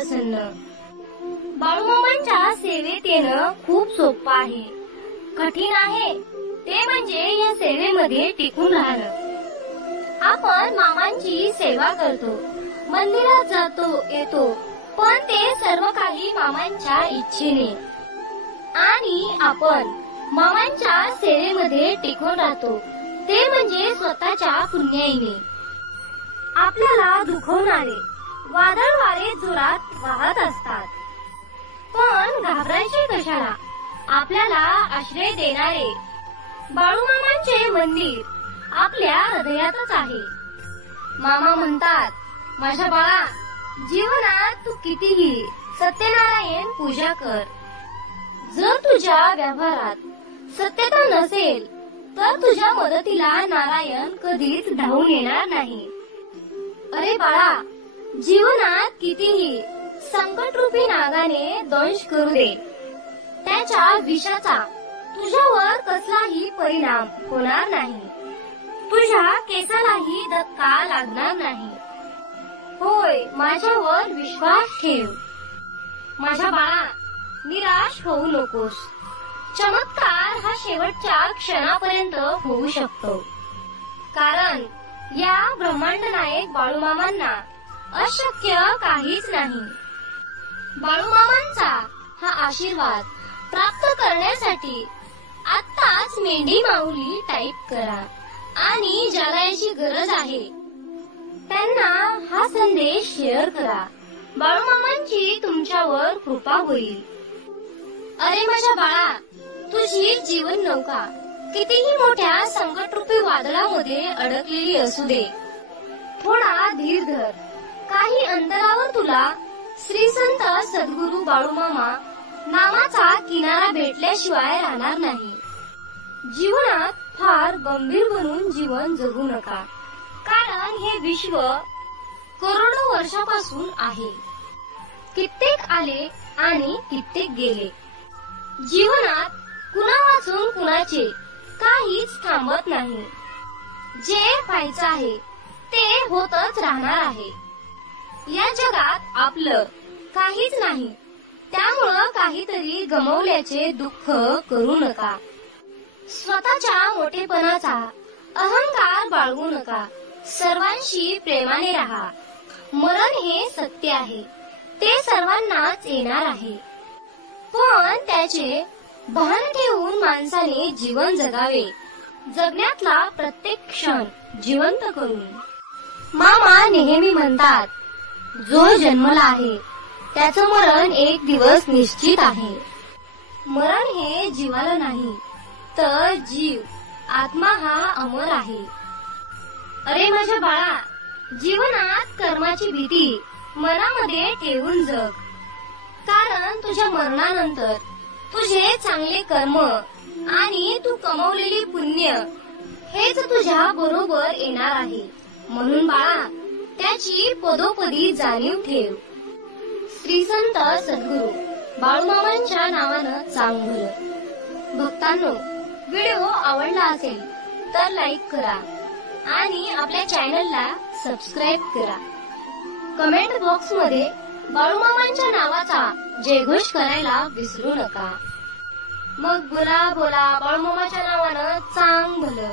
प्रसन्न। बाळूमामांच्या सेवेत येणं खूप सोपं आहे, कठीण आहे ते म्हणजे या सेवेमध्ये टिकून राहणं। आपण मामांची सेवा करतो, मंदिरात जातो येतो, पण ते सर्व काही मामांच्या इच्छेने। आणि आपण मामांच्या सेवेमध्ये टिकून राहतो ते म्हणजे स्वतःच्या पुण्याईने। आपल्याला दुखवणारे वादळ वारे जोरात वाहत असतात, पण घाबरायचे कशाला? आपल्याला आश्रय देणारे बाळूमामांचे मंदिर आपल्या हृदयातच आहे। मामा म्हणतात, माझ्या बाळा, जीवनात तू कितीही सत्यनारायण पूजा कर, जर तुझ्या व्यवहारात सत्यता नसेल तर तुझ्या मदतीला नारायण कधीच धावून येणार नाही। अरे बाळा, जीवनात कितीही संकटरूपी नागाने दंश करू दे, त्याच्या विषाचा तुझ्यावर कसलाही परिणाम होणार नाही, तुझ्या केसालाही धक्का लागणार नाही। होय, माझ्यावर विश्वास ठेव। माझ्या बाळा, निराश होऊ नकोस, चमत्कार हा शेवटच्या क्षणापर्यंत होऊ शकतो, कारण या ब्रह्मांड नायक बाळूमामांना अशक्य काहीच नाही। बाळूमामांचा हा आशीर्वाद प्राप्त करण्यासाठी आत्ताच मेंढी माऊली टाईप करा आणि ज्याला याची गरज आहे त्यांना हा संदेश शेअर करा। बाळूमामांची तुमच्यावर कृपा होईल। अरे माझ्या बाळा, तुझी जीवन नौका कितीही मोठ्या संकटरूपी वादळामध्ये अडकलेली असू दे, थोडा धीर धर। काही अंतरावर तुला श्री संत सद्गुरू बाळूमामा नावाचा किनारा भेटल्याशिवाय राहणार नाही। जीवनात फार गंभीर बनून जीवन जगू नका, कारण हे विश्व करोडो वर्षापासून आहे, कित्येक आले आणि कित्येक गेले। जीवनात कुणा वाचून कुणाचे काहीच थांबत नाही, जे व्हायचं आहे ते होतच राहणार आहे। या जगात आपलं काहीच नाही, त्यामुळं काहीतरी गमावल्याचे दुःख करू नका। स्वतःच्या मोठेपणाचा अहंकार बाळगू नका, सर्वांशी प्रेमाने राहा। मरण हे सत्य आहे, ते सर्वांनाच येणार आहे, पण त्याचे भान ठेवून माणसाने जीवन जगावे, जगण्यातला प्रत्येक क्षण जिवंत करून। मामा नेहमी म्हणतात, जो जन्मला आहे त्याचं मरण एक दिवस निश्चित आहे। मरण हे जीवाला नाही, तर जीव आत्मा हा अमर आहे। अरे माझ्या बाळा, जीवनात कर्माची भीती मनामध्ये ठेवून जग, कारण तुझ्या मरणानंतर तुझे चांगले कर्म आणि तू कमवलेली पुण्य हेच तुझ्या बरोबर येणार आहे। म्हणून बाळा, त्याची पदोपदी जाणीव ठेव। श्री संत सद्गुरू बाळूमामांच्या नावानं चांगलं। भक्तांनो, व्हिडिओ आवडला असेल तर लाईक करा आणि आपल्या चॅनलला सबस्क्राईब करा। कमेंट बॉक्स मध्ये बाळूमामांच्या नावाचा जयघोष करायला विसरू नका। मग बोला बोला बाळूमामाच्या नावानं चांग भलं।